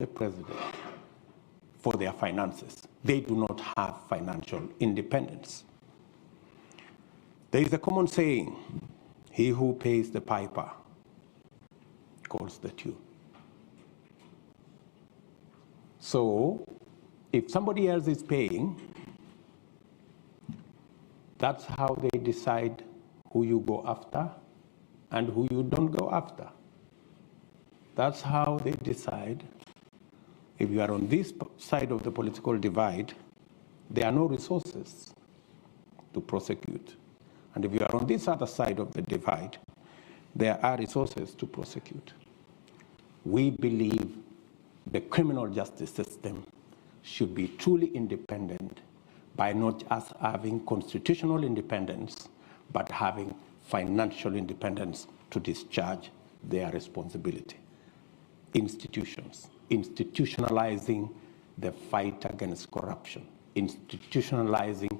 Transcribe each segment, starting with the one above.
the president for their finances. They do not have financial independence. There is a common saying, he who pays the piper calls the tune. So if somebody else is paying, that's how they decide who you go after and who you don't go after. That's how they decide. If you are on this side of the political divide, there are no resources to prosecute. And if you are on this other side of the divide, there are resources to prosecute. We believe the criminal justice system should be truly independent by not just having constitutional independence, but having financial independence to discharge their responsibility. Institutions, institutionalizing the fight against corruption, institutionalizing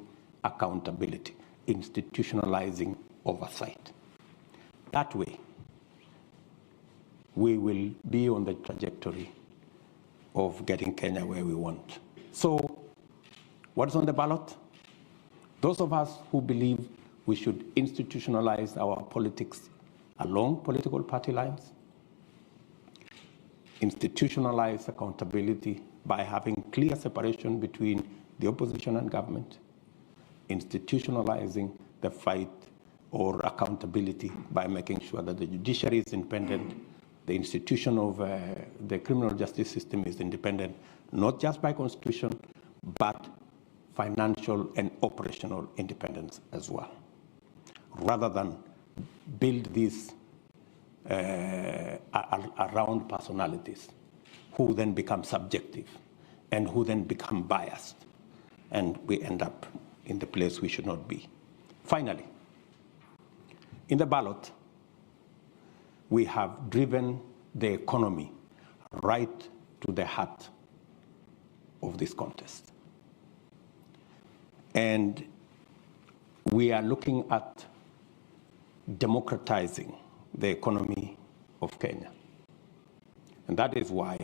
accountability, institutionalizing oversight. That way, we will be on the trajectory of getting Kenya where we want. So, what's on the ballot? Those of us who believe we should institutionalize our politics along political party lines, institutionalize accountability by having clear separation between the opposition and government, institutionalizing the fight or accountability by making sure that the judiciary is independent, the institution of the criminal justice system is independent, not just by constitution, but financial and operational independence as well, rather than build these around personalities who then become subjective and who then become biased, and we end up in the place we should not be. Finally, in the ballot, we have driven the economy right to the heart of this contest. And we are looking at democratizing the economy of Kenya. And that is why,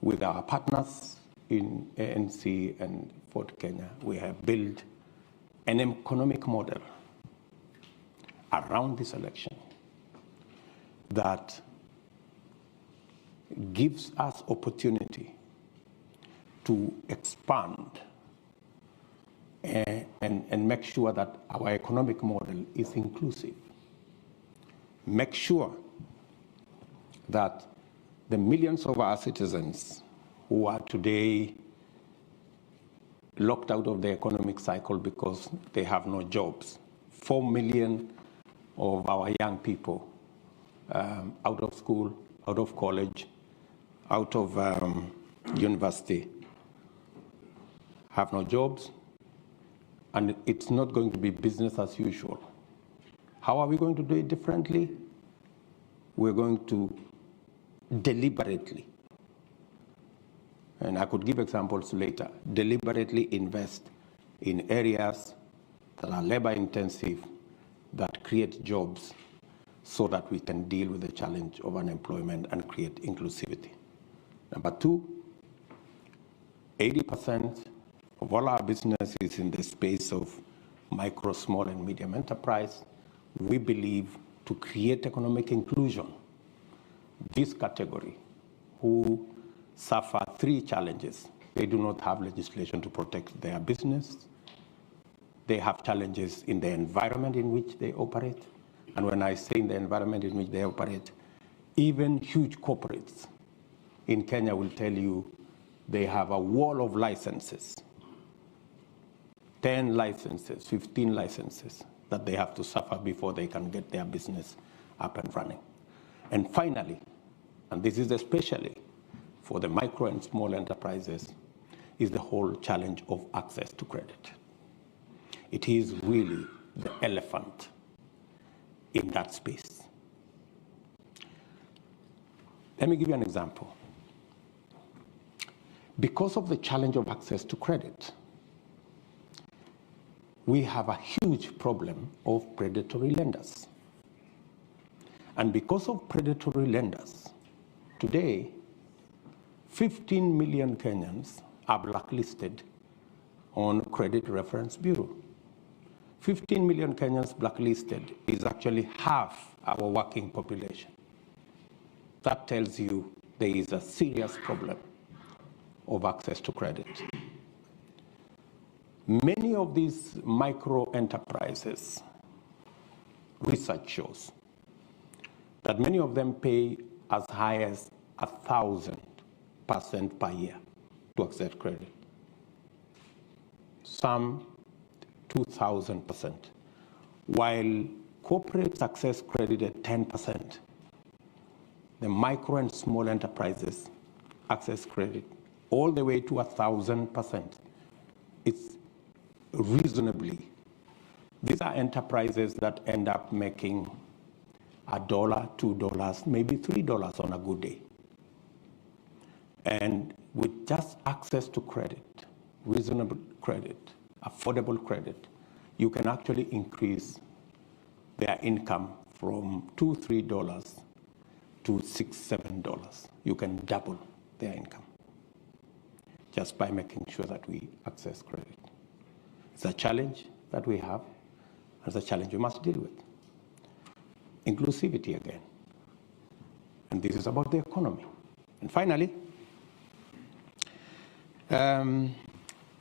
with our partners in ANC and Ford Kenya, we have built an economic model around this election that gives us opportunity to expand and make sure that our economic model is inclusive. Make sure that the millions of our citizens who are today locked out of the economic cycle because they have no jobs, 4 million of our young people out of school, out of college, out of university, have no jobs, and it's not going to be business as usual. How are we going to do it differently? We're going to deliberately, and I could give examples later, deliberately invest in areas that are labor intensive, that create jobs, so that we can deal with the challenge of unemployment and create inclusivity. Number two, 80% of all our business is in the space of micro, small, and medium enterprise. We believe to create economic inclusion, this category, who suffer 3 challenges. They do not have legislation to protect their business. They have challenges in the environment in which they operate. And when I say in the environment in which they operate, even huge corporates in Kenya will tell you they have a wall of licenses, 10 licenses, 15 licenses that they have to suffer before they can get their business up and running. And finally, and this is especially for the micro and small enterprises, is the whole challenge of access to credit. It is really the elephant in that space. Let me give you an example. Because of the challenge of access to credit, we have a huge problem of predatory lenders. And because of predatory lenders, today, 15 million Kenyans are blacklisted on Credit Reference Bureau. 15 million Kenyans blacklisted is actually half our working population. That tells you there is a serious problem of access to credit. Many of these micro enterprises, research shows that many of them pay as high as 1,000% per year to access credit. Some 2,000%, while corporates access credit at 10%. The micro and small enterprises access credit all the way to 1,000%. It's reasonably. These are enterprises that end up making $1, $2, maybe $3 on a good day. And with just access to credit, reasonable credit, affordable credit, you can actually increase their income from $2, $3 to $6, $7. You can double their income just by making sure that we access credit. It's a challenge that we have, and it's a challenge we must deal with. Inclusivity again. And this is about the economy. And finally,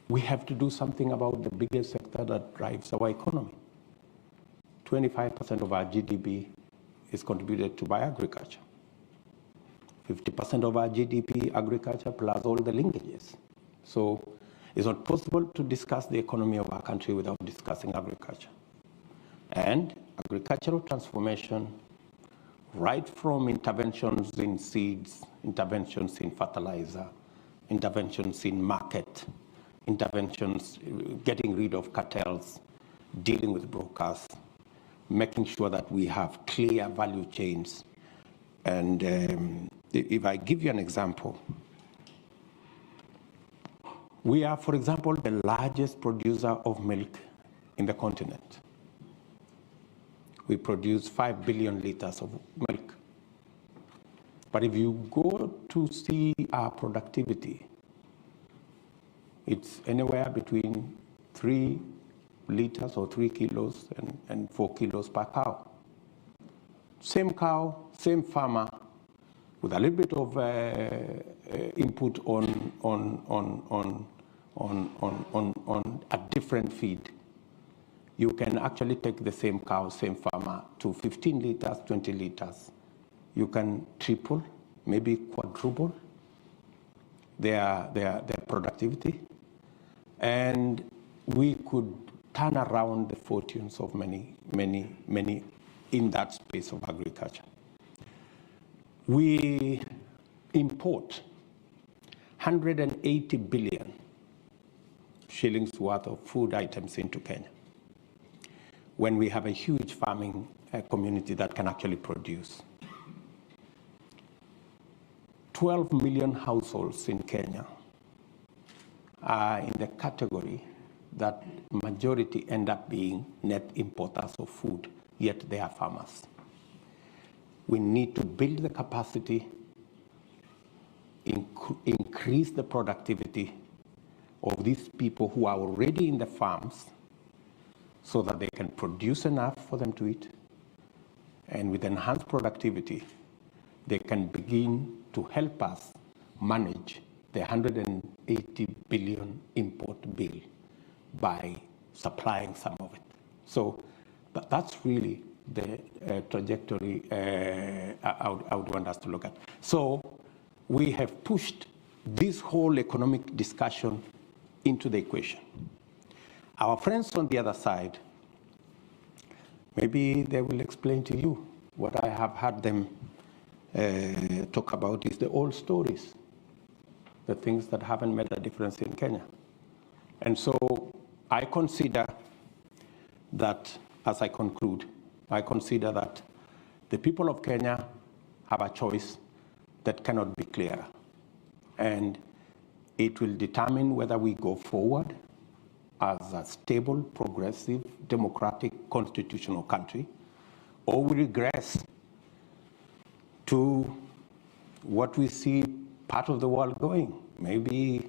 we have to do something about the biggest sector that drives our economy. 25% of our GDP is contributed to by agriculture. 50% of our GDP, agriculture, plus all the linkages. So it's not possible to discuss the economy of our country without discussing agriculture. And agricultural transformation, right from interventions in seeds, interventions in fertilizer, interventions in market, interventions, getting rid of cartels, dealing with brokers, making sure that we have clear value chains. And if I give you an example, we are, for example, the largest producer of milk in the continent. We produce 5 billion liters of milk. But if you go to see our productivity, it's anywhere between 3 liters or 3 kilos and 4 kilos per cow. Same cow, same farmer, with a little bit of input on a different feed. You can actually take the same cow, same farmer, to 15 liters, 20 liters. You can triple, maybe quadruple their productivity. And we could turn around the fortunes of many in that space of agriculture. We import 180 billion shillings worth of food items into Kenya, when we have a huge farming community that can actually produce. 12 million households in Kenya are in the category that majority end up being net importers of food, yet they are farmers. We need to build the capacity, increase the productivity of these people who are already in the farms so that they can produce enough for them to eat. And with enhanced productivity, they can begin to help us manage the 180 billion import bill by supplying some of it. So that's really the trajectory I would want us to look at. So we have pushed this whole economic discussion into the equation. Our friends on the other side, maybe they will explain to you what I have heard them talk about is the old stories, the things that haven't made a difference in Kenya. And so I consider that, as I conclude, I consider that the people of Kenya have a choice that cannot be clearer. And it will determine whether we go forward as a stable, progressive, democratic, constitutional country, or we regress to what we see part of the world going. Maybe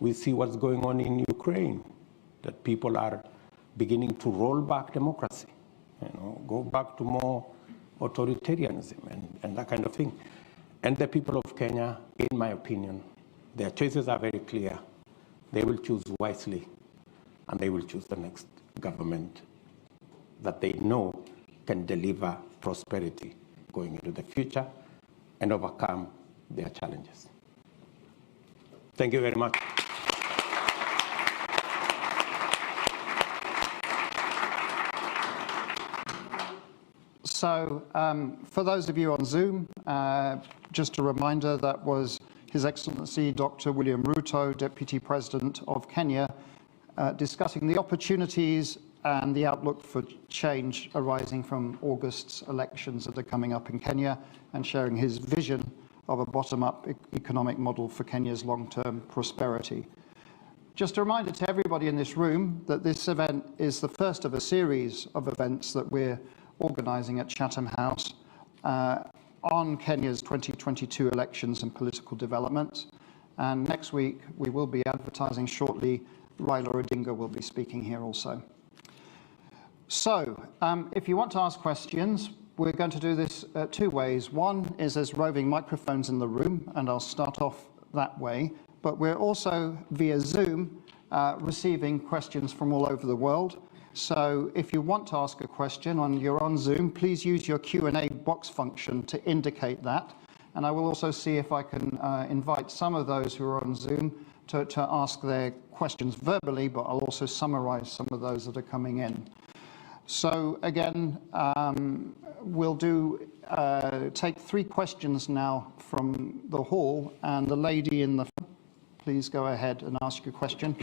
we see what's going on in Ukraine, that people are beginning to roll back democracy, go back to more authoritarianism and that kind of thing. And the people of Kenya, in my opinion, their choices are very clear. They will choose wisely, and they will choose the next government that they know can deliver prosperity going into the future and overcome their challenges. Thank you very much. So for those of you on Zoom, just a reminder, that was His Excellency Dr. William Ruto, Deputy President of Kenya, discussing the opportunities and the outlook for change arising from August's elections that are coming up in Kenya, and sharing his vision of a bottom-up economic model for Kenya's long-term prosperity. Just a reminder to everybody in this room that this event is the first of a series of events that we're organising at Chatham House on Kenya's 2022 elections and political developments. And next week, we will be advertising shortly. Raila Odinga will be speaking here also. So, if you want to ask questions, we're going to do this two ways. One is there's roving microphones in the room, and I'll start off that way. But we're also, via Zoom, receiving questions from all over the world. So if you want to ask a question and you're on Zoom, please use your Q&A box function to indicate that. And I will also see if I can invite some of those who are on Zoom to ask their questions verbally, but I'll also summarize some of those that are coming in. So again, we'll take 3 questions now from the hall, and the lady in the front, please go ahead and ask your question.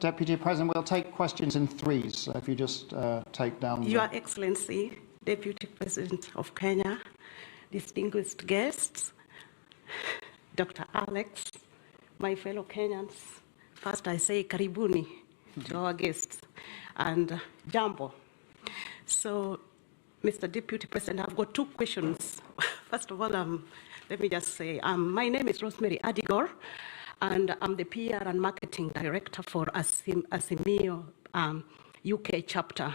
Deputy President, we'll take questions in threes, so if you just take down... Your Excellency, Deputy President of Kenya, distinguished guests, Dr. Alex, my fellow Kenyans, first I say karibuni to our guests, and jambo. So, Mr. Deputy President, I've got 2 questions. First of all, let me just say, my name is Rosemary Adigor, and I'm the PR and Marketing Director for Azimio UK chapter.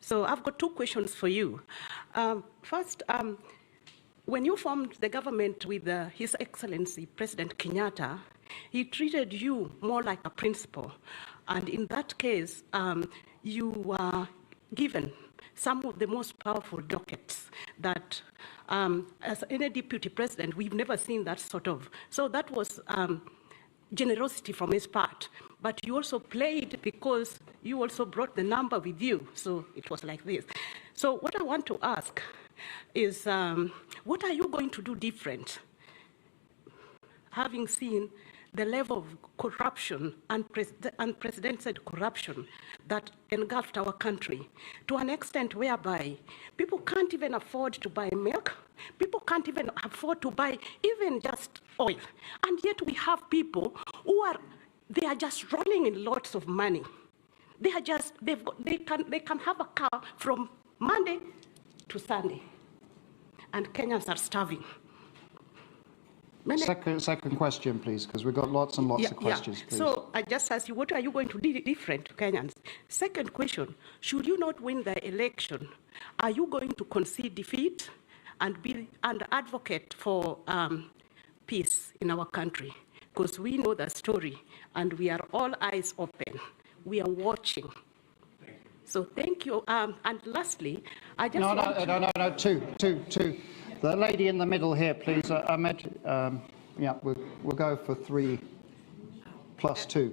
So I've got 2 questions for you. First, when you formed the government with His Excellency President Kenyatta, he treated you more like a principal. And in that case, you were given some of the most powerful dockets that, as any deputy president, we've never seen that sort of. So that was generosity from his part. But you also played because you also brought the number with you. So it was like this. So what I want to ask is, what are you going to do different, having seen the level of corruption and unprecedented corruption that engulfed our country to an extent whereby people can't even afford to buy milk, people can't even afford to buy even just oil, and yet we have people who they are just rolling in lots of money. They are just, they can have a car from Monday to Sunday, and Kenyans are starving. Second question, please, because we've got lots and lots of questions, please. So I just ask you, what are you going to do different to Kenyans? Second question, should you not win the election, are you going to concede defeat and be an advocate for peace in our country? Because we know the story, and we are all eyes open. We are watching. Thank you. So thank you. And lastly, I just No, two. The lady in the middle here, please. Yeah, we'll go for 3 plus 2.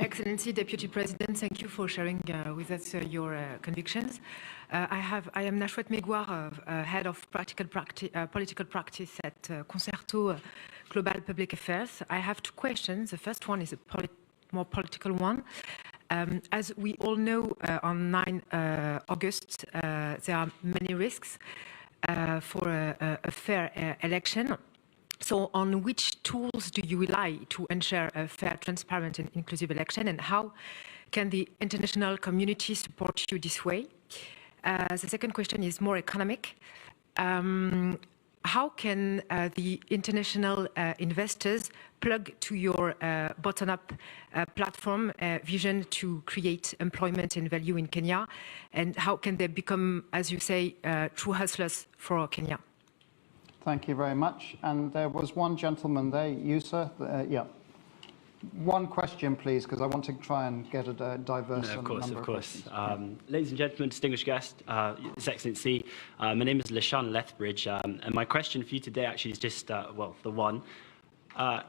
Excellency Deputy President, thank you for sharing with us your convictions. I am Nashwat Megwar, Head of Political Practice at Concerto Global Public Affairs. I have 2 questions. The first one is a more political one. As we all know, on 9 August, there are many risks for a fair election. So on which tools do you rely to ensure a fair, transparent and inclusive election, and how can the international community support you this way? The second question is more economic. how can the international investors plug to your bottom-up platform vision to create employment and value in Kenya? And how can they become, as you say, true hustlers for Kenya? Thank you very much. And there was one gentleman there, you, sir. Yeah. One question, please, because I want to try and get a diverse number of questions. Ladies and gentlemen, distinguished guest, His Excellency, my name is Lashan Lethbridge, and my question for you today actually is just, well, the one.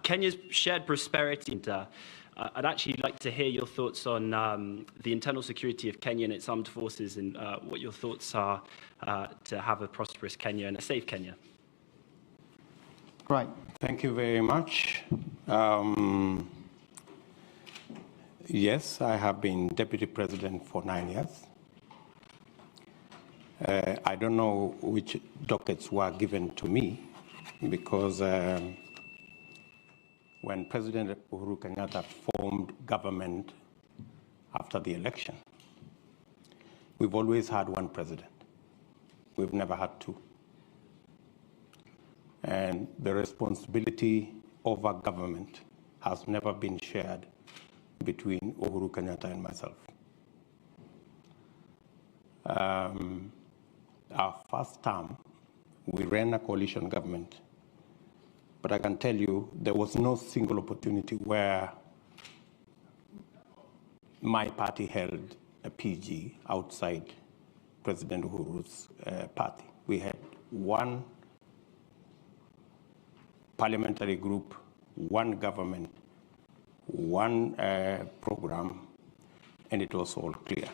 Kenya's shared prosperity, and I'd actually like to hear your thoughts on the internal security of Kenya and its armed forces, and what your thoughts are to have a prosperous Kenya and a safe Kenya. Great. Thank you very much. Yes, I have been deputy president for 9 years. I don't know which dockets were given to me because when President Uhuru Kenyatta formed government after the election, we've always had one president. We've never had two. And the responsibility over government has never been shared between Uhuru Kenyatta and myself. Our first term, we ran a coalition government, but I can tell you there was no single opportunity where my party held a PG outside President Uhuru's party. We had one parliamentary group, one government, one program, and it was all clear.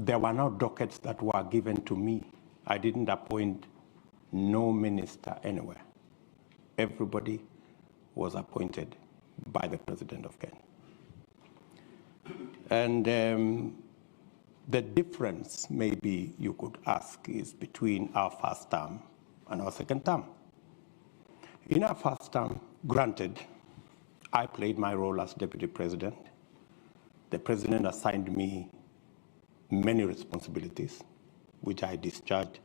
There were no dockets that were given to me. I didn't appoint no minister anywhere. Everybody was appointed by the President of Kenya. And the difference, maybe you could ask, is between our first term and our second term. In our first term, granted, I played my role as deputy president. The president assigned me many responsibilities, which I discharged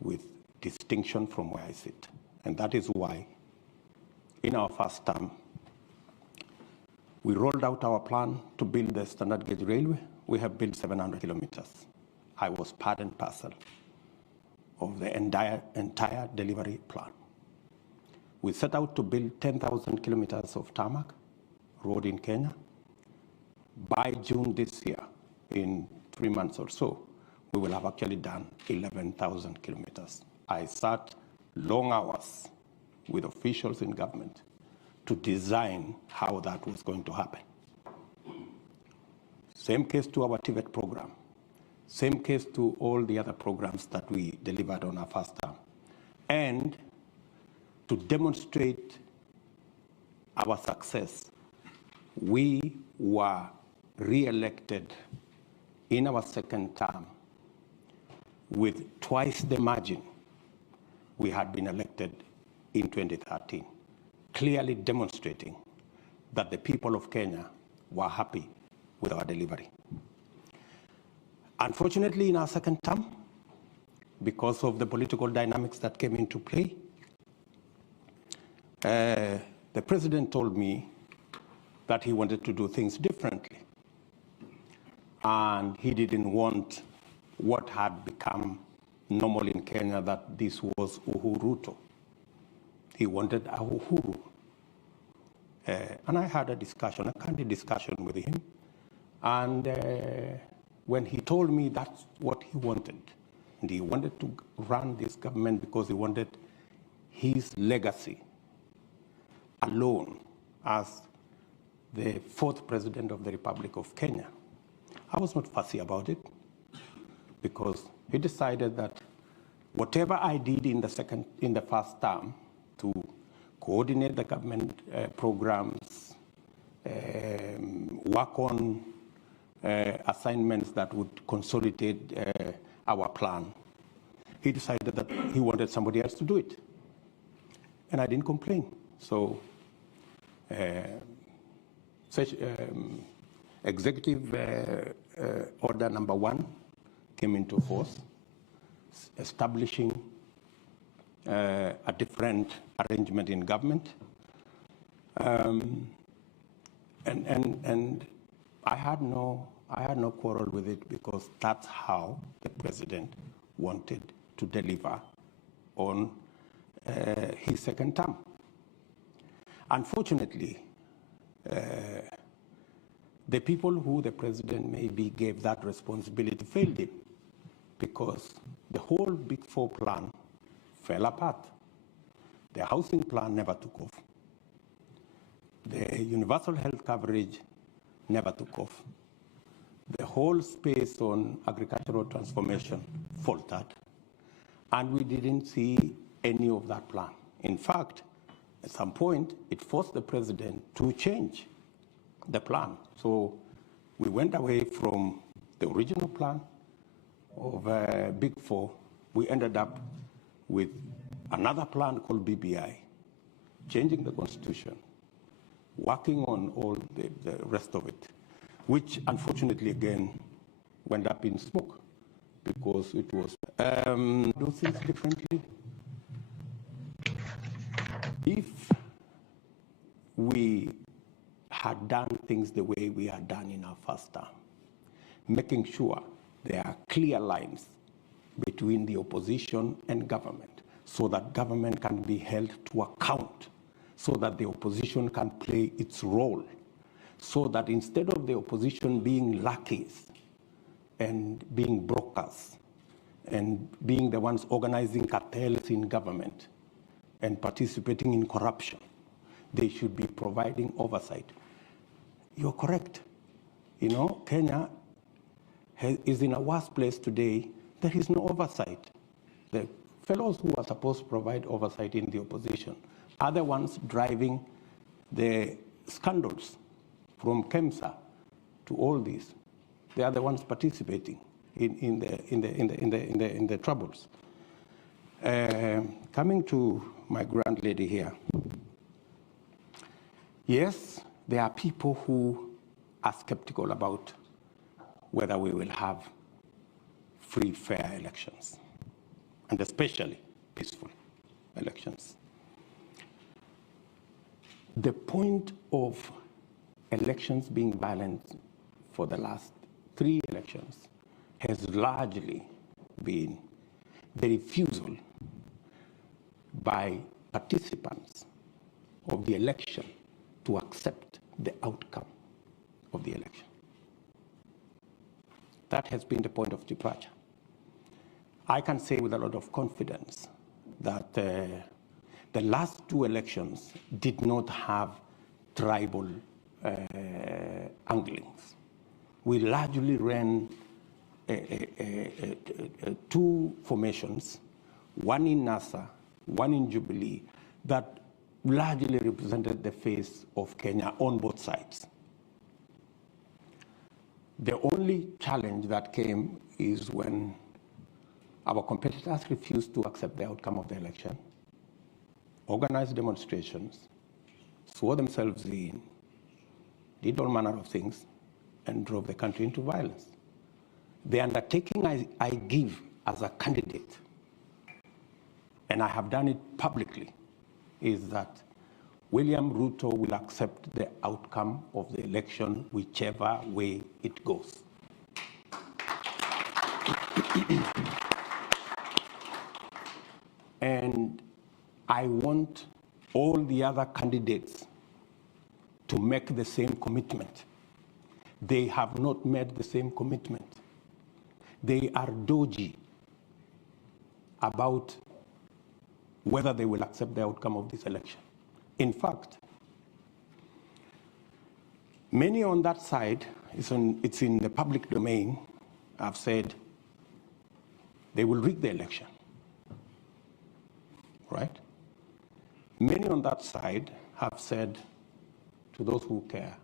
with distinction from where I sit. And that is why, in our first term, we rolled out our plan to build the standard gauge railway. We have built 700 kilometers. I was part and parcel of the entire delivery plan. We set out to build 10,000 kilometers of tarmac road in Kenya. By June this year, in 3 months or so, we will have actually done 11,000 kilometers. I sat long hours with officials in government to design how that was going to happen. Same case to our TVET program. Same case to all the other programs that we delivered on our first term. And to demonstrate our success, we were re-elected in our second term with twice the margin we had been elected in 2013, clearly demonstrating that the people of Kenya were happy with our delivery. Unfortunately, in our second term, because of the political dynamics that came into play, the president told me that he wanted to do things differently. And he didn't want what had become normal in Kenya, that this was Ruto. He wanted a Uhuru. And I had a discussion, a candid discussion with him. And when he told me that's what he wanted, and he wanted to run this government because he wanted his legacy alone as the fourth president of the Republic of Kenya, I was not fussy about it, because he decided that whatever I did in the first term to coordinate the government programs, work on assignments that would consolidate our plan, he decided that he wanted somebody else to do it. And I didn't complain. So executive Order number 1 came into force, establishing a different arrangement in government. And I had no quarrel with it, because that's how the president wanted to deliver on his second term. Unfortunately, the people who the president maybe gave that responsibility failed him, because the whole Big Four plan fell apart. The housing plan never took off. The universal health coverage never took off. The whole space on agricultural transformation faltered. And we didn't see any of that plan. In fact, at some point, it forced the president to change the plan. So we went away from the original plan of Big Four. We ended up with another plan called BBI, changing the constitution, working on all the rest of it, which unfortunately again went up in smoke, because it was do things differently. If we had done things the way we had done in our first term, making sure there are clear lines between the opposition and government, so that government can be held to account, so that the opposition can play its role, so that instead of the opposition being lackeys and being brokers and being the ones organizing cartels in government and participating in corruption, they should be providing oversight. You're correct. You know, Kenya is in a worse place today. There is no oversight. The fellows who are supposed to provide oversight in the opposition are the ones driving the scandals, from KEMSA to all these. They are the ones participating in the troubles. Coming to my grand lady here. Yes, there are people who are skeptical about whether we will have free, fair elections, and especially peaceful elections. The point of elections being violent for the last 3 elections has largely been the refusal by participants of the election to accept the outcome of the election. That has been the point of departure. I can say with a lot of confidence that the last 2 elections did not have tribal anglings. We largely ran 2 formations, one in NASA, one in Jubilee, that largely represented the face of Kenya on both sides. The only challenge that came is when our competitors refused to accept the outcome of the election, organized demonstrations, swore themselves in, did all manner of things, and drove the country into violence. The undertaking I give as a candidate, and I have done it publicly, is that William Ruto will accept the outcome of the election whichever way it goes. And I want all the other candidates to make the same commitment. They have not made the same commitment. They are dodgy about whether they will accept the outcome of this election. In fact, many on that side, it's in the public domain, have said they will rig the election, right? Many on that side have said to those who care,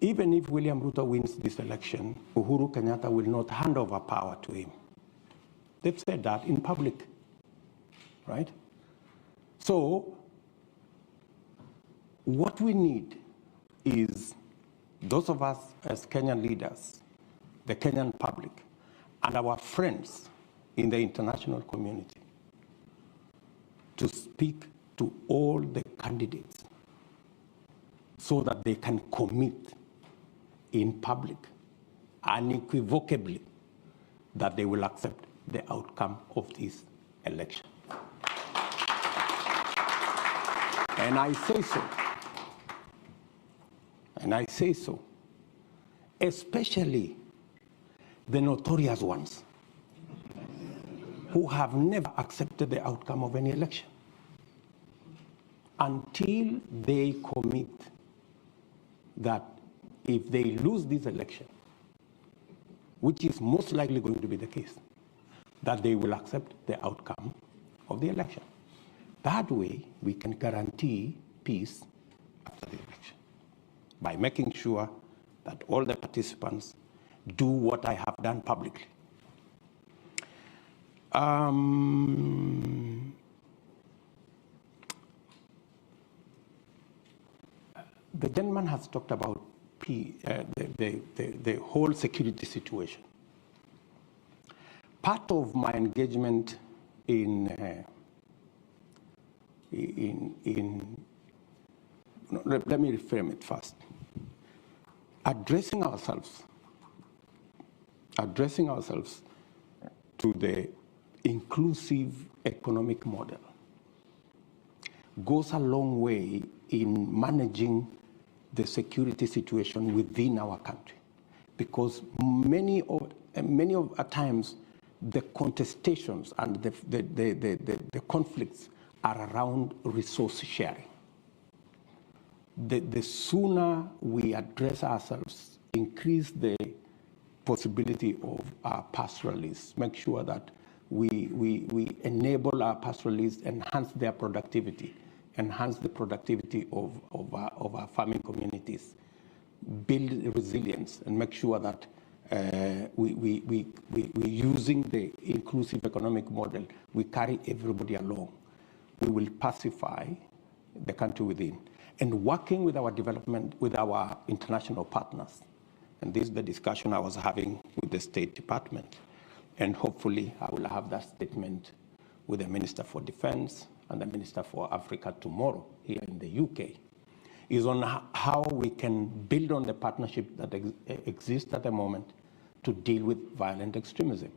even if William Ruto wins this election, Uhuru Kenyatta will not hand over power to him. They've said that in public, right? So what we need is those of us as Kenyan leaders, the Kenyan public, and our friends in the international community to speak to all the candidates so that they can commit in public unequivocally that they will accept the outcome of this election. And I say so, especially the notorious ones who have never accepted the outcome of any election until they commit that if they lose this election, which is most likely going to be the case, that they will accept the outcome of the election. That way, we can guarantee peace after the election by making sure that all the participants do what I have done publicly. The gentleman has talked about the whole security situation. Part of my engagement let me reframe it first. Addressing ourselves to the inclusive economic model goes a long way in managing the security situation within our country, because many of times the contestations and the conflicts are around resource sharing. The sooner we address ourselves, increase the possibility of our pastoralists, make sure that we enable our pastoralists, enhance their productivity, enhance the productivity of our farming communities, build resilience, and make sure that we're using the inclusive economic model. We carry everybody along. We will pacify the country within. And working with our development, with our international partners. And this is the discussion I was having with the State Department. And hopefully I will have that statement with the Minister for Defense and the Minister for Africa tomorrow here in the UK, is on how we can build on the partnership that exists at the moment to deal with violent extremism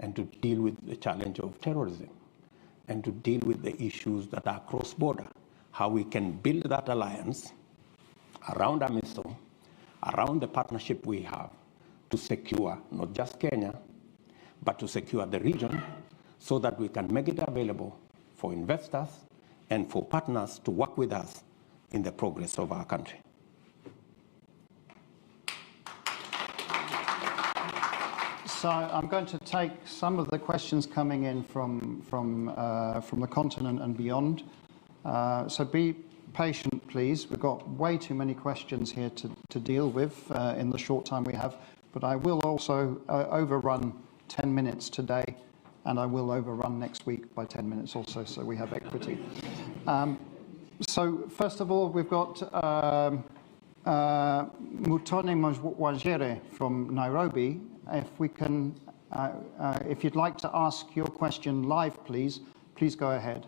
and to deal with the challenge of terrorism and to deal with the issues that are cross-border, how we can build that alliance around AMISOM, around the partnership we have to secure not just Kenya, but to secure the region so that we can make it available for investors and for partners to work with us in the progress of our country. So I'm going to take some of the questions coming in from the continent and beyond. So be patient, please. We've got way too many questions here to deal with in the short time we have, but I will also overrun 10 minutes today, and I will overrun next week by 10 minutes also, so we have equity. So first of all, we've got Mutone Mwajere from Nairobi. If we can, if you'd like to ask your question live, please go ahead.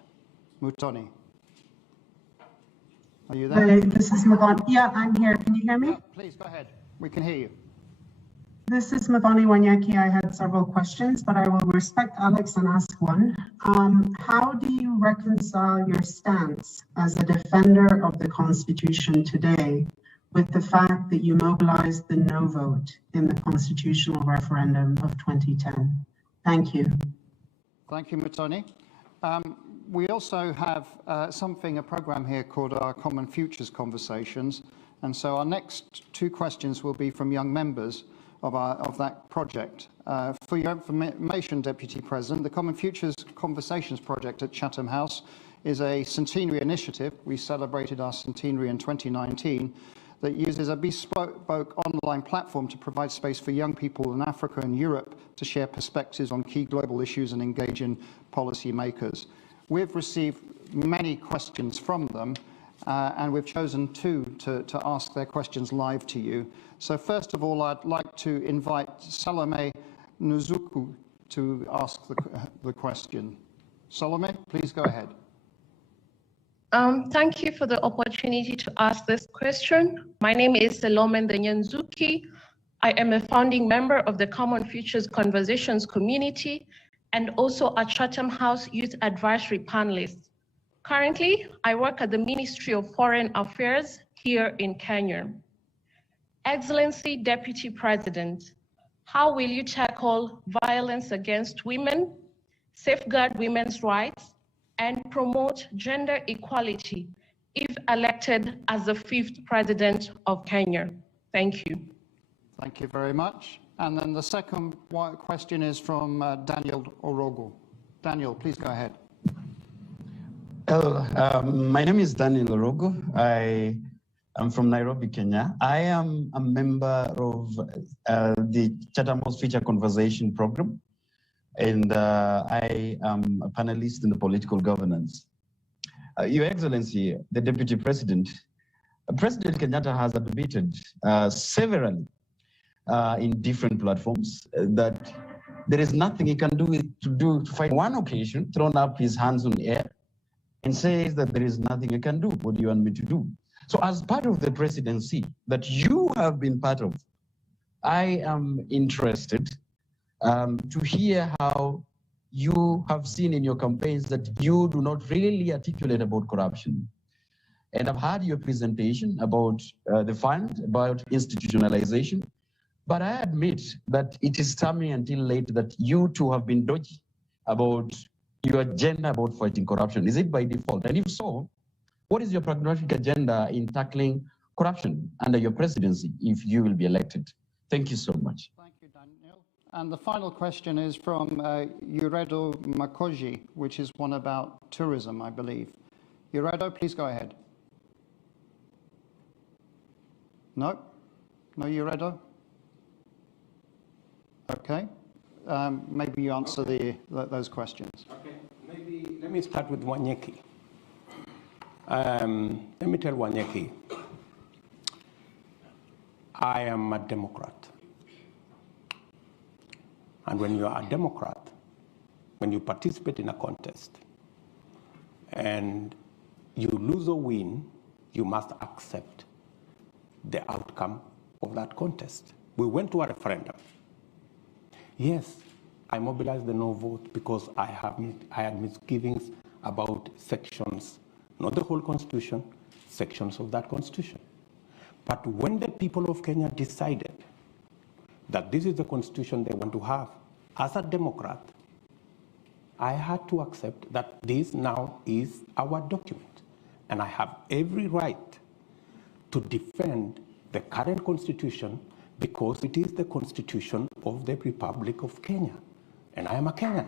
Mutone. Are you there? Hi, this is Mavani. Yeah, I'm here. Can you hear me? Yeah, please go ahead. We can hear you. This is Mavani Wanyaki. I had several questions, but I will respect Alex and ask one. How do you reconcile your stance as a defender of the Constitution today with the fact that you mobilized the no vote in the constitutional referendum of 2010? Thank you. Thank you, Mutoni. We also have a program here called our Common Futures Conversations. And so our next two questions will be from young members of that project. For your information, Deputy President, the Common Futures Conversations project at Chatham House is a centenary initiative. We celebrated our centenary in 2019 that uses a bespoke online platform to provide space for young people in Africa and Europe to share perspectives on key global issues and engage in policy makers. We've received many questions from them, and we've chosen two to ask their questions live to you. So first of all, I'd like to invite Salome Nuzuku to ask the question. Salome, please go ahead. Thank you for the opportunity to ask this question. My name is Salome Nzuki. I am a founding member of the Common Futures Conversations community and also a Chatham House Youth Advisory panelist. Currently, I work at the Ministry of Foreign Affairs here in Kenya. Excellency Deputy President, how will you tackle violence against women, safeguard women's rights, and promote gender equality if elected as the 5th President of Kenya? Thank you. Thank you very much. And then the second question is from Daniel Orogo. Daniel, please go ahead. Hello, my name is Daniel Orogo. I am from Nairobi, Kenya. I am a member of the Chatham House Future Conversation program, and I am a panelist in the political governance. Your Excellency, the Deputy President, President Kenyatta has admitted severally in different platforms that there is nothing he can do to fight. One occasion, thrown up his hands on the air and says that there is nothing I can do. What do you want me to do? So as part of the presidency that you have been part of, I am interested to hear how you have seen in your campaigns that you do not really articulate about corruption. And I've heard your presentation about the fund, about institutionalization, but I admit that it is coming until late that you too have been dodgy about your agenda about fighting corruption. Is it by default? And if so, what is your pragmatic agenda in tackling corruption under your presidency if you will be elected? Thank you so much. Thank you, Daniel. And the final question is from Uredo Makoji, which is one about tourism, I believe. Uredo, please go ahead. No? No, Uredo? Okay. Maybe you answer those questions. Okay, maybe let me start with Wanyeki. Let me tell Wanyeki, I am a Democrat. And when you are a Democrat, when you participate in a contest and you lose or win, you must accept the outcome of that contest. We went to a referendum. Yes, I mobilized the no vote because I had misgivings about sections, not the whole constitution, sections of that constitution. But when the people of Kenya decided that this is the constitution they want to have, as a Democrat, I had to accept that this now is our document. And I have every right to defend the current constitution because it is the constitution of the Republic of Kenya. And I am a Kenyan.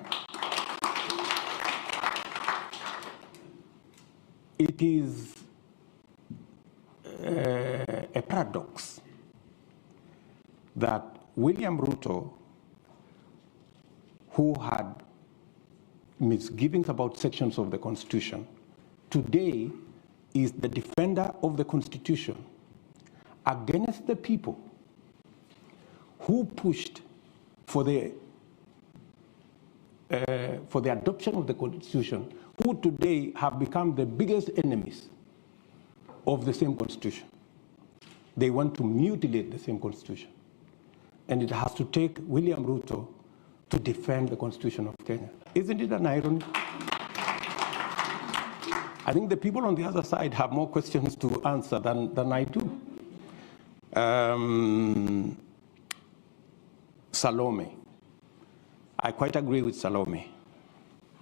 It is a paradox that William Ruto, who had misgivings about sections of the Constitution, today is the defender of the Constitution against the people who pushed for the adoption of the Constitution, who today have become the biggest enemies of the same Constitution. They want to mutilate the same Constitution. And it has to take William Ruto to defend the Constitution of Kenya. Isn't it an irony? I think the people on the other side have more questions to answer than I do. Salome. I quite agree with Salome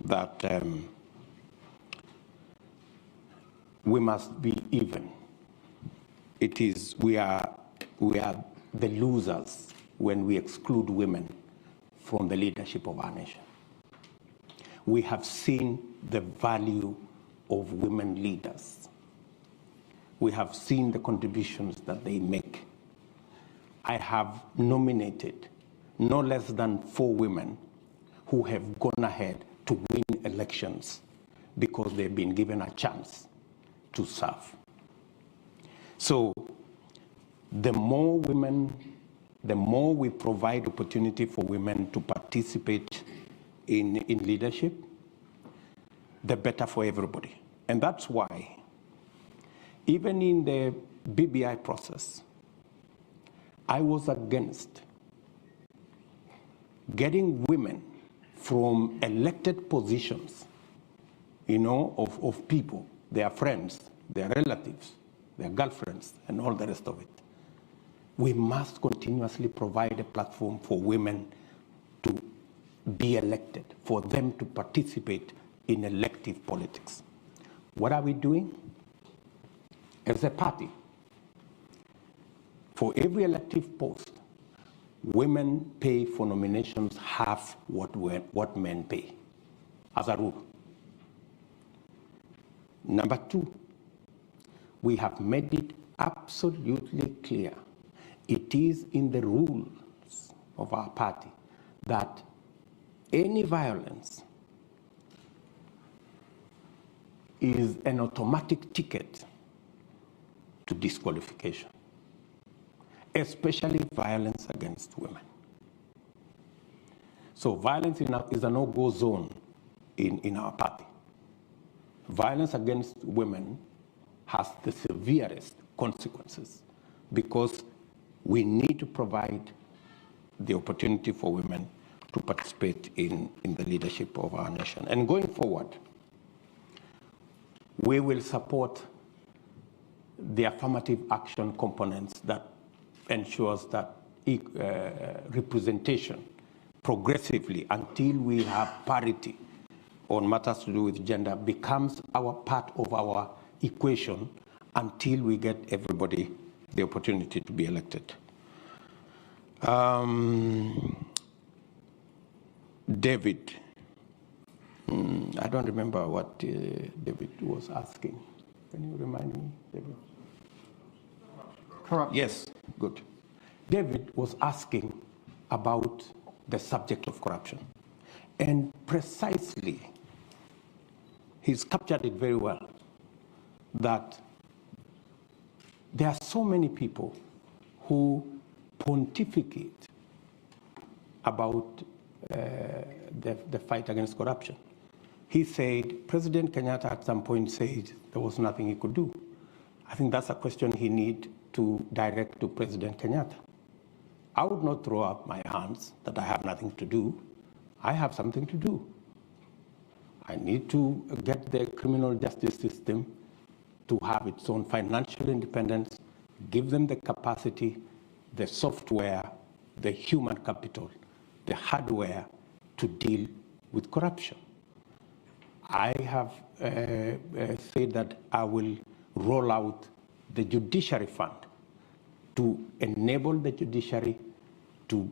that we must be even. We are the losers when we exclude women from the leadership of our nation. We have seen the value of women leaders. We have seen the contributions that they make. I have nominated no less than 4 women who have gone ahead to win elections because they've been given a chance. to serve. So the more we provide opportunity for women to participate in leadership, the better for everybody. And that's why, even in the BBI process, I was against getting women from elected positions, of people, their friends, their relatives, their girlfriends, and all the rest of it. We must continuously provide a platform for women to be elected, for them to participate in elective politics. What are we doing? As a party, for every elective post, women pay for nominations half what men pay, as a rule. Number two, we have made it absolutely clear, it is in the rules of our party that any violence is an automatic ticket to disqualification, especially violence against women. So violence is a no-go zone in our party. Violence against women has the severest consequences because we need to provide the opportunity for women to participate in the leadership of our nation. And going forward, we will support the affirmative action components that ensures that representation progressively until we have parity on matters to do with gender becomes part of our equation until we get everybody the opportunity to be elected. David, I don't remember what David was asking. Can you remind me, David? Corruption. Yes, good. David was asking about the subject of corruption. And precisely, he's captured it very well, that there are so many people who pontificate about the fight against corruption. He said, President Kenyatta at some point said there was nothing he could do. I think that's a question he needs to direct to President Kenyatta. I would not throw up my hands that I have nothing to do. I have something to do. I need to get the criminal justice system to have its own financial independence, give them the capacity, the software, the human capital, the hardware to deal with corruption. I have said that I will roll out the judiciary fund to enable the judiciary to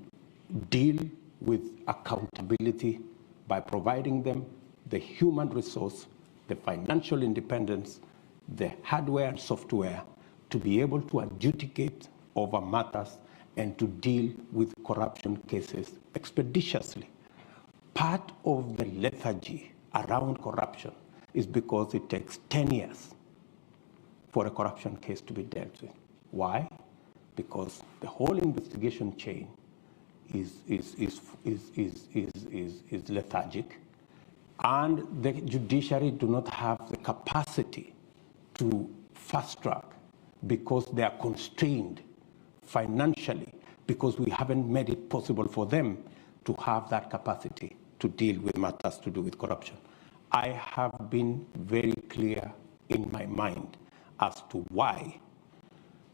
deal with accountability by providing them the human resource, the financial independence, the hardware and software to be able to adjudicate over matters and to deal with corruption cases expeditiously. Part of the lethargy around corruption is because it takes 10 years for a corruption case to be dealt with. Why? Because the whole investigation chain is lethargic, and the judiciary do not have the capacity to fast track because they are constrained financially, because we haven't made it possible for them to have that capacity to deal with matters to do with corruption. I have been very clear in my mind as to why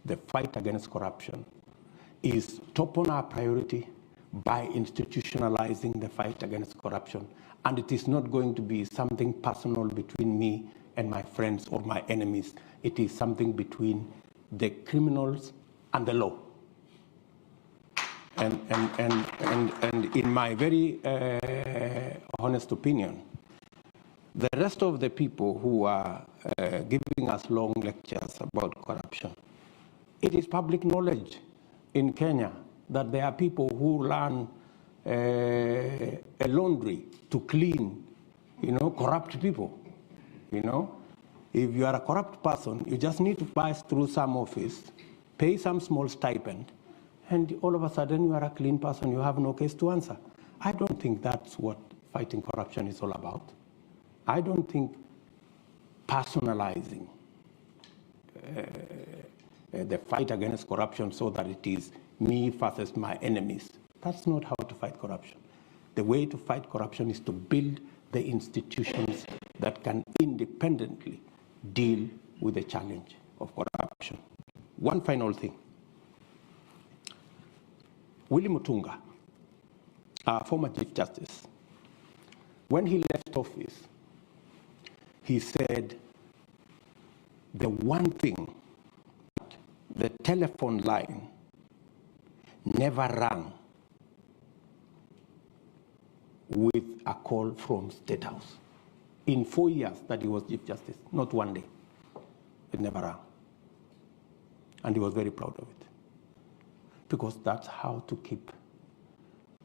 the fight against corruption is top on our priority by institutionalizing the fight against corruption. And it is not going to be something personal between me and my friends or my enemies. It is something between the criminals and the law. And in my very honest opinion, the rest of the people who are giving us long lectures about corruption, it is public knowledge in Kenya that there are people who run a laundry to clean, corrupt people. It If you are a corrupt person, you just need to pass through some office, pay some small stipend, and all of a sudden you are a clean person, you have no case to answer. I don't think that's what fighting corruption is all about. I don't think personalizing the fight against corruption so that it is me versus my enemies. That's not how to fight corruption. The way to fight corruption is to build the institutions that can independently deal with the challenge of corruption. One final thing. Willie Mutunga, our former Chief Justice, when he left office, he said the one thing, the telephone line never rang with a call from State House. In 4 years that he was Chief Justice, not one day, it never rang. And he was very proud of it, because that's how to keep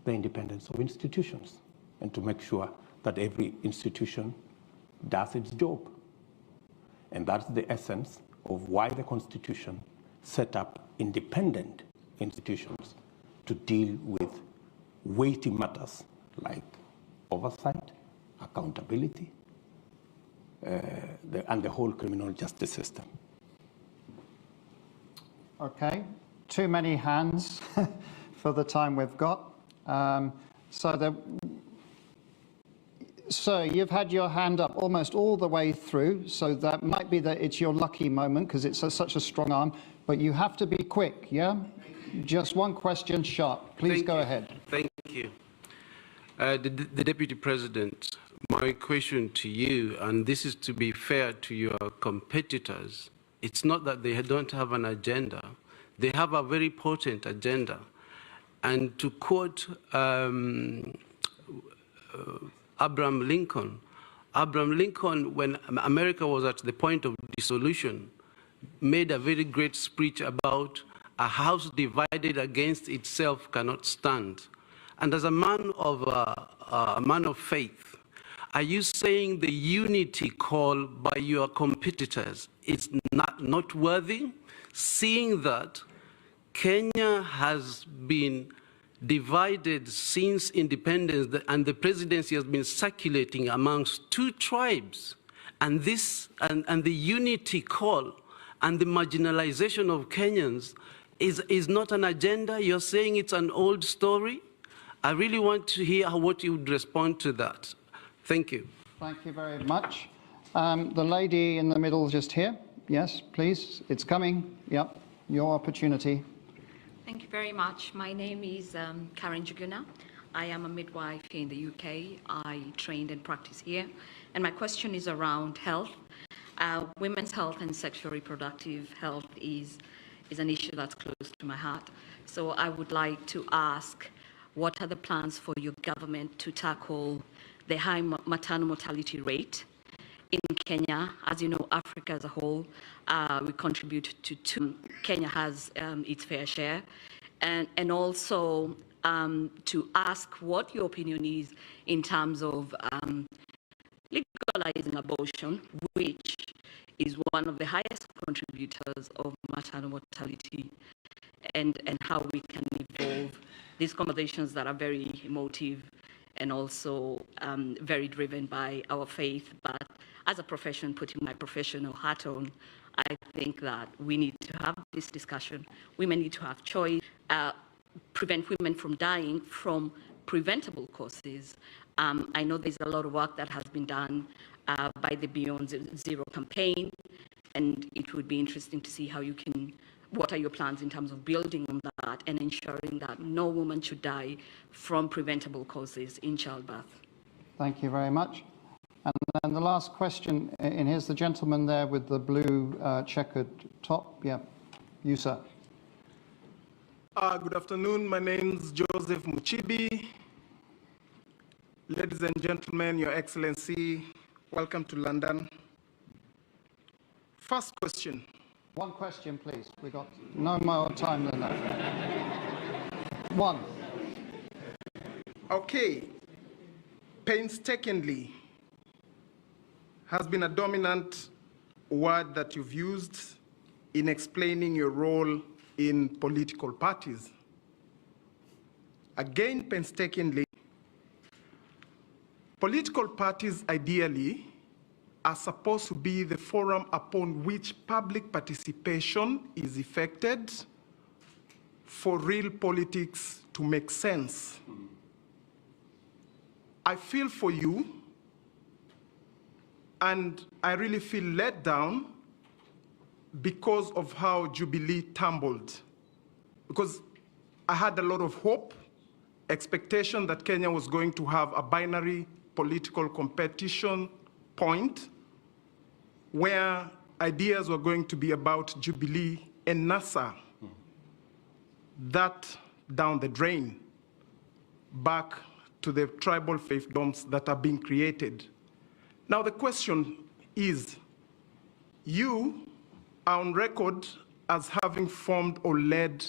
the independence of institutions and to make sure that every institution does its job. And that's the essence of why the Constitution set up independent institutions to deal with weighty matters like oversight, accountability, and the whole criminal justice system. Okay, too many hands for the time we've got. Sir, you've had your hand up almost all the way through, so that might be that it's your lucky moment because it's such a strong arm, but you have to be quick, yeah? Just one question sharp. Please go ahead. Thank you. The Deputy President, my question to you, and this is to be fair to your competitors, it's not that they don't have an agenda. They have a very potent agenda. And to quote Abraham Lincoln, when America was at the point of dissolution, made a very great speech about a house divided against itself cannot stand. And as a man of faith, are you saying the unity call by your competitors is not worthy, seeing that Kenya has been divided since independence and the presidency has been circulating amongst two tribes, and the unity call and the marginalization of Kenyans is not an agenda? You're saying it's an old story? I really want to hear what you would respond to that. Thank you. Thank you very much. The lady in the middle just here. Yes, please. It's coming. Yep. Your opportunity. Thank you very much. My name is Karen Juguna. I am a midwife in the UK. I trained and practice here. And my question is around health. Women's health and sexual reproductive health is an issue that's close to my heart. So I would like to ask, what are the plans for your government to tackle the high maternal mortality rate in Kenya? As you know, Africa as a whole, we contribute to two. Kenya has its fair share. And also to ask what your opinion is in terms of legalizing abortion, which is one of the highest contributors of maternal mortality, and how we can evolve these conversations that are very emotive and also very driven by our faith. But as a profession, putting my professional hat on, I think that we need to have this discussion. Women need to have choice, prevent women from dying from preventable causes. I know there's a lot of work that has been done by the Beyond Zero campaign, and it would be interesting to see how you can, what are your plans in terms of building on that and ensuring that no woman should die from preventable causes in childbirth. Thank you very much. And then the last question, and here's the gentleman there with the blue checkered top. Yeah, you, sir. Good afternoon. My name's Joseph Muchibi. Ladies and gentlemen, Your Excellency, welcome to London. First question. One question, please. We got no more time than that. One. Okay. Painstakingly has been a dominant word that you've used in explaining your role in political parties. Again, painstakingly, political parties ideally are supposed to be the forum upon which public participation is effected for real politics to make sense. I feel for you, and I really feel let down because of how Jubilee tumbled. Because I had a lot of hope, expectation that Kenya was going to have a binary political competition point where ideas were going to be about Jubilee and NASA. That down the drain, back to the tribal fiefdoms that are being created. Now the question is, you are on record as having formed or led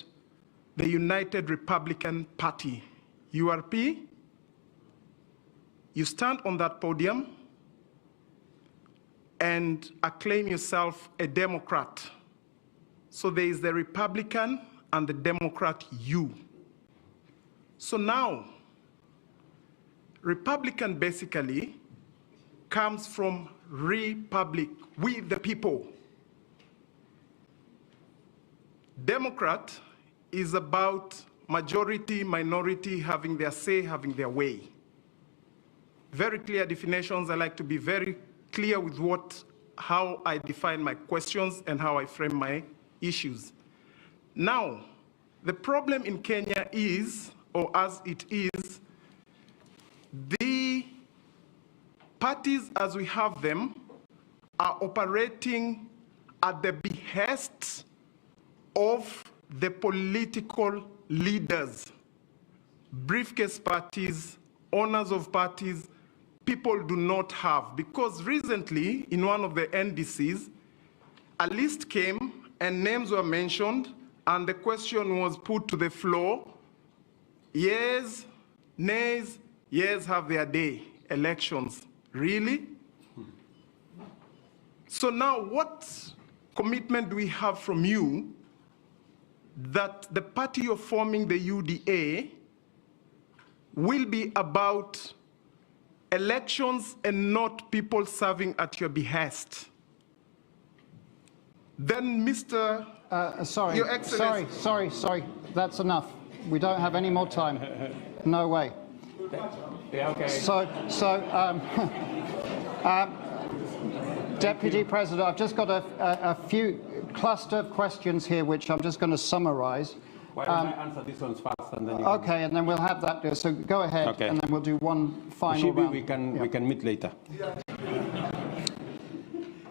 the United Republican Party, URP. You stand on that podium and acclaim yourself a Democrat. So there is the Republican and the Democrat you. So now, Republican basically comes from republic, we the people. Democrat is about majority, minority having their say, having their way. Very clear definitions. I like to be very clear with how I define my questions and how I frame my issues. Now, the problem in Kenya is, or as it is, the parties as we have them are operating at the behest of the political leaders, briefcase parties, owners of parties, people do not have. Because recently, in one of the NDCs, a list came and names were mentioned, and the question was put to the floor, yes, nays, yes, have their day, elections. Really? So now what commitment do we have from you that the party you're forming, the UDA, will be about elections and not people serving at your behest? Then, Mr. Sorry, Your Excellency. sorry. That's enough. We don't have any more time. No way. Yeah, okay. Deputy President, I've just got a few cluster of questions here, which I'm just going to summarize. Why don't I answer these ones first, and then you okay, and then we'll have that. So go ahead, okay. And then we'll do one final round. We can meet later.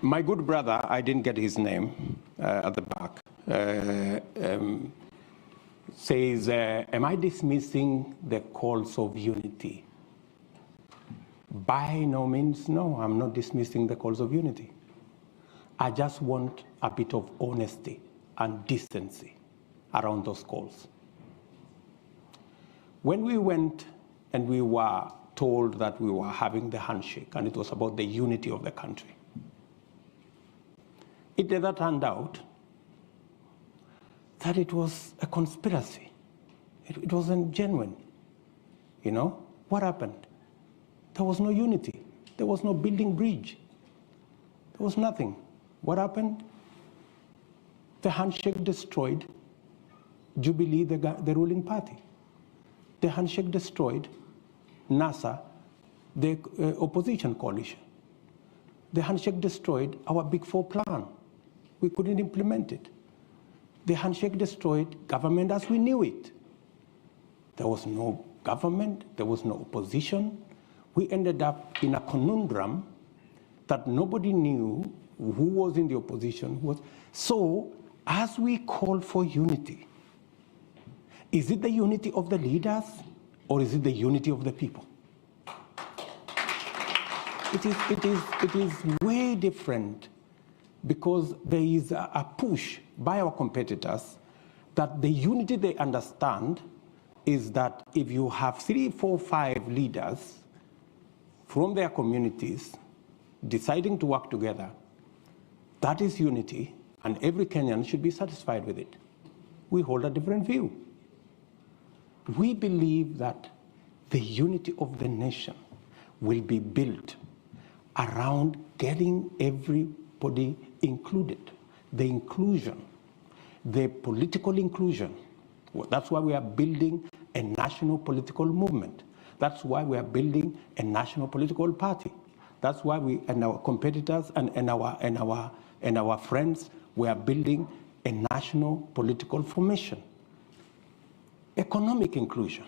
My good brother, I didn't get his name at the back, says, am I dismissing the calls of unity? By no means, no, I'm not dismissing the calls of unity. I just want a bit of honesty and decency around those calls. When we went and we were told that we were having the handshake and it was about the unity of the country, it later turned out that it was a conspiracy. It wasn't genuine. You know, what happened? There was no unity. There was no building bridge. There was nothing. What happened? The handshake destroyed Jubilee, the ruling party. The handshake destroyed NASA, the opposition coalition. The handshake destroyed our Big Four plan. We couldn't implement it. The handshake destroyed government as we knew it. There was no government, there was no opposition. We ended up in a conundrum that nobody knew who was in the opposition. So, as we call for unity, is it the unity of the leaders or is it the unity of the people? It is way different, because there is a push by our competitors that the unity they understand is that if you have 3, 4, 5 leaders from their communities deciding to work together, That is unity, and every Kenyan should be satisfied with it. We hold a different view. We believe that the unity of the nation will be built around getting everybody included. The inclusion, the political inclusion. That's why we are building a national political movement. That's why we are building a national political party. That's why we and our competitors and our friends, we are building a national political formation. Economic inclusion.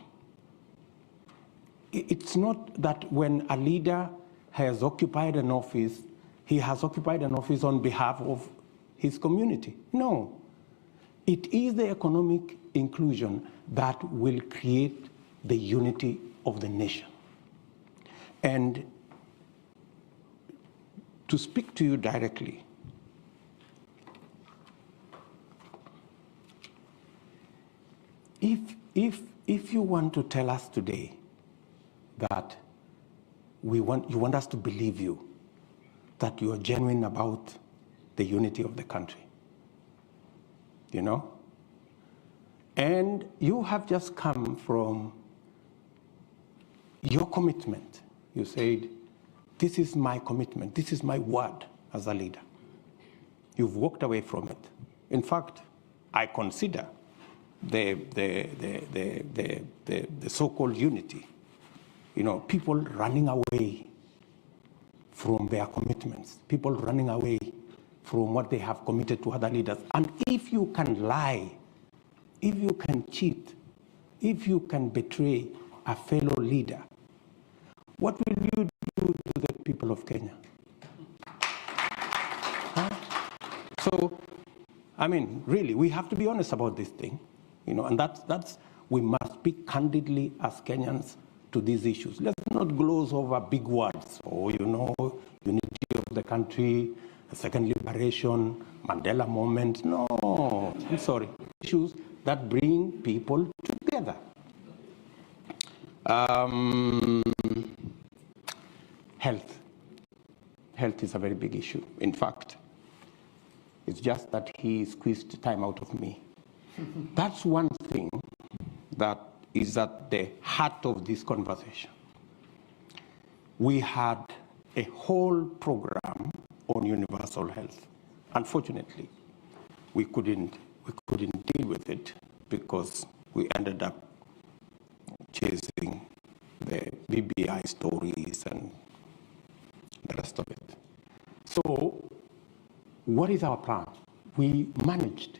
It's not that when a leader has occupied an office, he has occupied an office on behalf of his community. No. It is the economic inclusion that will create the unity of the nation. And to speak to you directly, if you want to tell us today that you want us to believe you, that you are genuine about the unity of the country, you know? And you have just come from your commitment. You said, this is my commitment, this is my word as a leader. You've walked away from it. In fact, I consider the so-called unity, you know, people running away from their commitments, people running away from what they have committed to other leaders. And if you can lie, if you can cheat, if you can betray a fellow leader, what will you do to the people of Kenya? Huh? So, I mean, really, we have to be honest about this thing, you know, and that's we must speak candidly as Kenyans to these issues. Let's not gloss over big words, or, you know, unity of the country, second liberation, Mandela moment. No, I'm sorry. Issues that bring people together. Health. Health is a very big issue. In fact, it's just that he squeezed time out of me. That's one thing that is at the heart of this conversation. We had a whole program on universal health. Unfortunately, we couldn't deal with it because we ended up chasing the BBI stories and the rest of it. So, what is our plan? We managed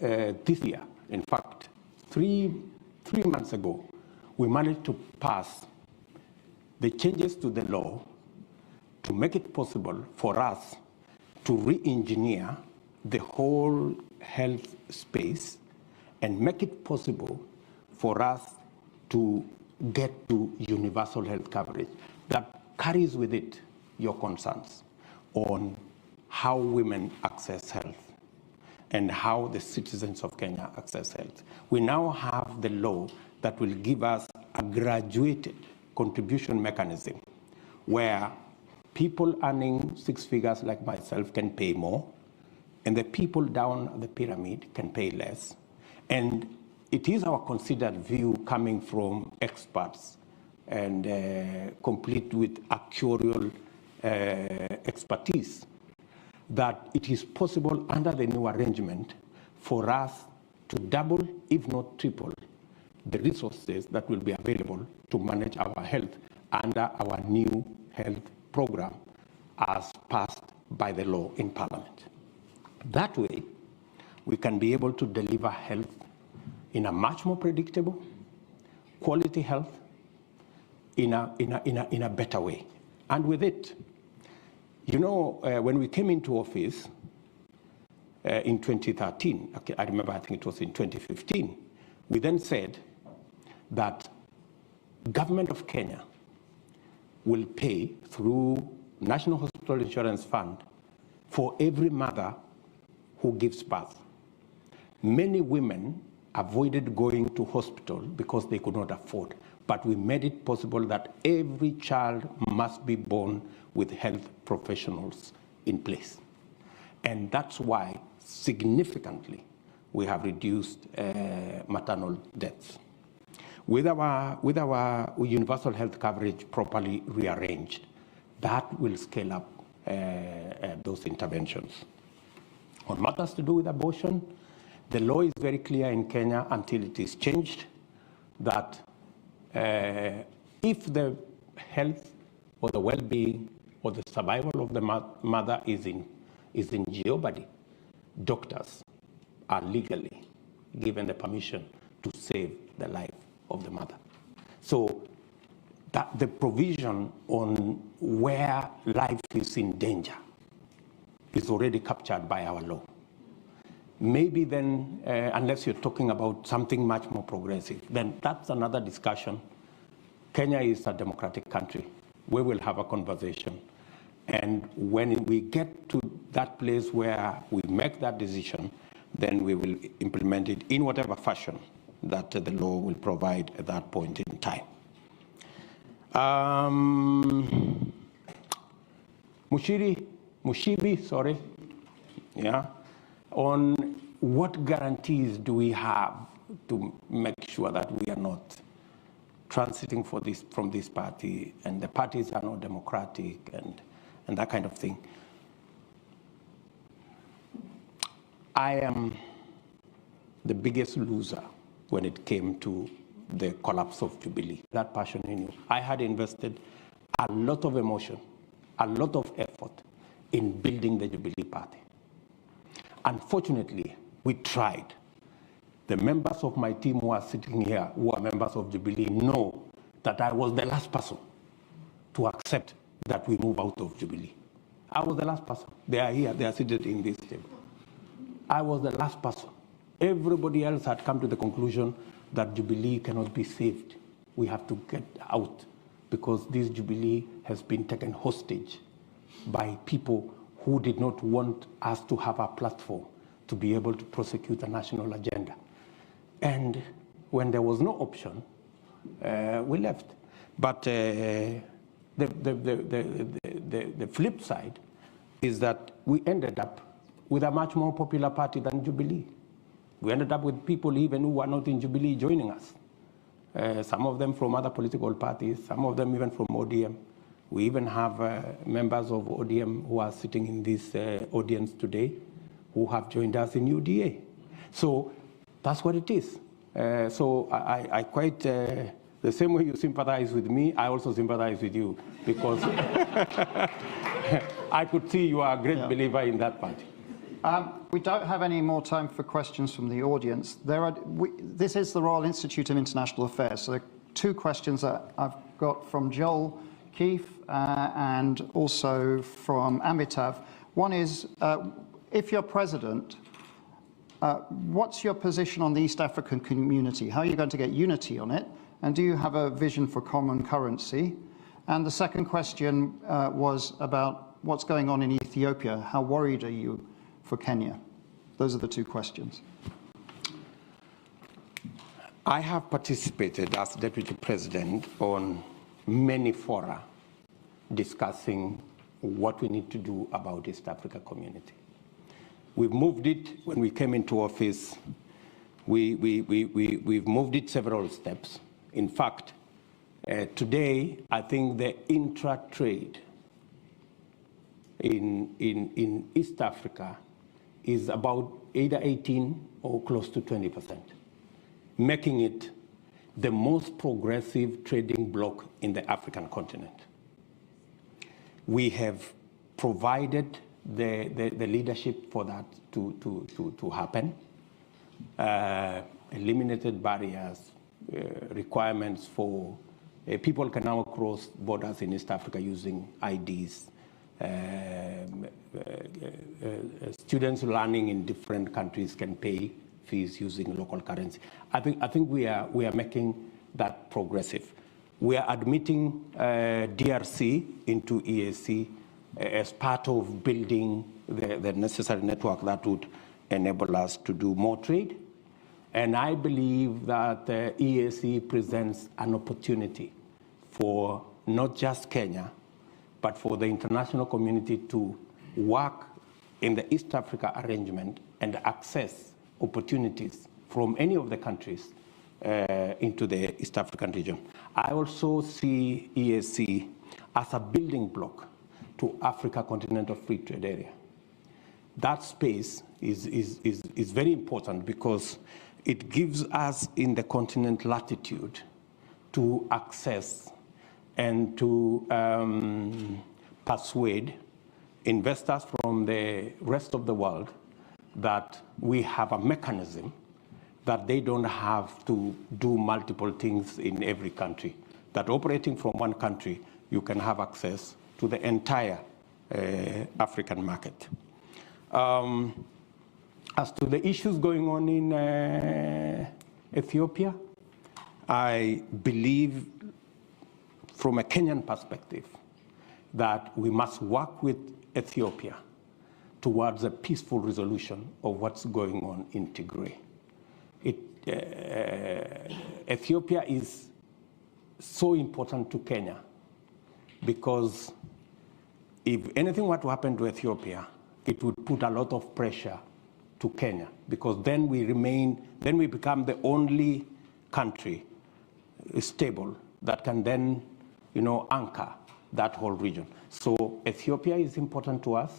this year, in fact, three months ago, we managed to pass the changes to the law to make it possible for us to re-engineer the whole health space and make it possible for us to get to universal health coverage that carries with it your concerns on how women access health and how the citizens of Kenya access health. We now have the law that will give us a graduated contribution mechanism where people earning 6 figures like myself can pay more, and the people down the pyramid can pay less. And it is our considered view coming from experts and complete with actuarial expertise that it is possible under the new arrangement for us to double, if not triple, the resources that will be available to manage our health under our new health program as passed by the law in Parliament. That way, we can be able to deliver health in a much more predictable, quality health in a better way. And with it, you know, when we came into office in 2013, okay, I remember, I think it was in 2015, we then said that government of Kenya will pay through National Hospital Insurance Fund for every mother who gives birth. Many women avoided going to hospital because they could not afford, but we made it possible that every child must be born with health professionals in place. And that's why significantly we have reduced maternal deaths. With our universal health coverage properly rearranged, that will scale up those interventions. On matters to do with abortion, the law is very clear in Kenya until it is changed that if the health or the well-being or the survival of the mother is in jeopardy, doctors are legally given the permission to save the life of the mother. So that the provision on where life is in danger is already captured by our law. Maybe then, unless you're talking about something much more progressive, then that's another discussion. Kenya is a democratic country. We will have a conversation. And when we get to that place where we make that decision, then we will implement it in whatever fashion that the law will provide at that point in time. Mushibi, sorry. Yeah. On what guarantees do we have to make sure that we are not transiting from this party and the parties are not democratic and that kind of thing. I am the biggest loser when it came to the collapse of Jubilee. That passion in you. I had invested a lot of emotion, a lot of effort in building the Jubilee Party. Unfortunately, we tried. The members of my team who are sitting here, who are members of Jubilee, know that I was the last person to accept that we move out of Jubilee. I was the last person. They are here, they are seated in this table. I was the last person. Everybody else had come to the conclusion that Jubilee cannot be saved. We have to get out because this Jubilee has been taken hostage by people who did not want us to have a platform to be able to prosecute a national agenda. And when there was no option, we left. But the flip side is that we ended up with a much more popular party than Jubilee. We ended up with people even who were not in Jubilee joining us. Some of them from other political parties, some of them even from ODM. We even have members of ODM who are sitting in this audience today who have joined us in UDA. So that's what it is. So I quite, the same way you sympathize with me, I also sympathize with you because I could see you are a great believer in that party. We don't have any more time for questions from the audience. This is the Royal Institute of International Affairs. So there are two questions that I've got from Joel Keefe and also from Amitav. One is, if you're president, what's your position on the East African community? How are you going to get unity on it? And do you have a vision for common currency? And the second question was about what's going on in Ethiopia. How worried are you for Kenya? Those are the two questions. I have participated as Deputy President on many fora discussing what we need to do about East Africa community. We've moved it when we came into office. We've moved it several steps. In fact, today, I think the intra-trade in East Africa is about either 18 or close to 20%, making it the most progressive trading bloc in the African continent. We have provided the leadership for that to happen, eliminated barriers, requirements for people can now cross borders in East Africa using IDs. Students learning in different countries can pay fees using local currency. I think we are making that progressive. We are admitting DRC into EAC as part of building the necessary network that would enable us to do more trade. And I believe that EAC presents an opportunity for not just Kenya, but for the international community to work in the East Africa arrangement and access opportunities from any of the countries into the East African region. I also see EAC as a building block to Africa Continental Free Trade Area. That space is very important because it gives us in the continent latitude to access and to persuade investors from the rest of the world that we have a mechanism that they don't have to do multiple things in every country, that operating from one country, you can have access to the entire African market. As to the issues going on in Ethiopia, I believe from a Kenyan perspective that we must work with Ethiopia towards a peaceful resolution of what's going on in Tigray. Ethiopia is so important to Kenya because if anything were to happen to Ethiopia, it would put a lot of pressure to Kenya because then we become the only country stable that can then, anchor that whole region. So Ethiopia is important to us.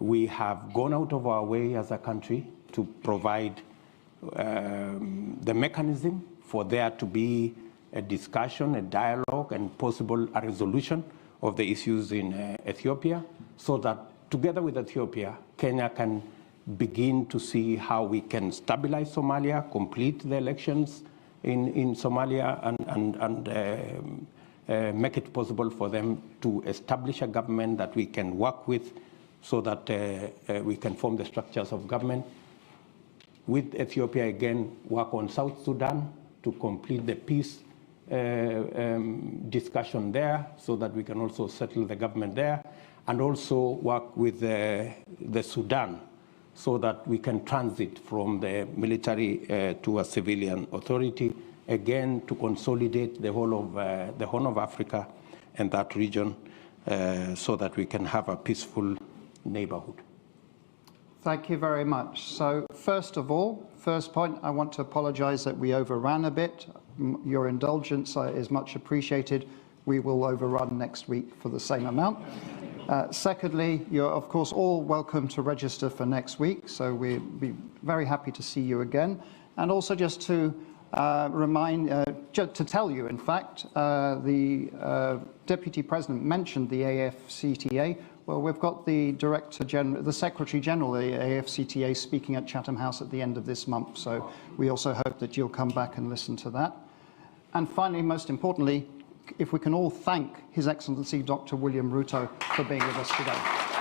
We have gone out of our way as a country to provide the mechanism for there to be a discussion, a dialogue, and possible a resolution of the issues in Ethiopia, so that together with Ethiopia, Kenya can begin to see how we can stabilize Somalia, complete the elections in Somalia, and make it possible for them to establish a government that we can work with so that we can form the structures of government. With Ethiopia, again, work on South Sudan to complete the peace discussion there so that we can also settle the government there, and also work with the Sudan so that we can transit from the military to a civilian authority, again, to consolidate the whole of the Horn of Africa and that region so that we can have a peaceful neighborhood. Thank you very much. So first of all, first point, I want to apologize that we overran a bit. Your indulgence is much appreciated. We will overrun next week for the same amount. Secondly, you're of course all welcome to register for next week, so we'd be very happy to see you again. And also just to to tell you, in fact, the Deputy President mentioned the AFCTA. Well, we've got the Secretary General of the AFCTA speaking at Chatham House at the end of this month, so we also hope that you'll come back and listen to that. And finally, most importantly, if we can all thank His Excellency Dr. William Ruto for being with us today.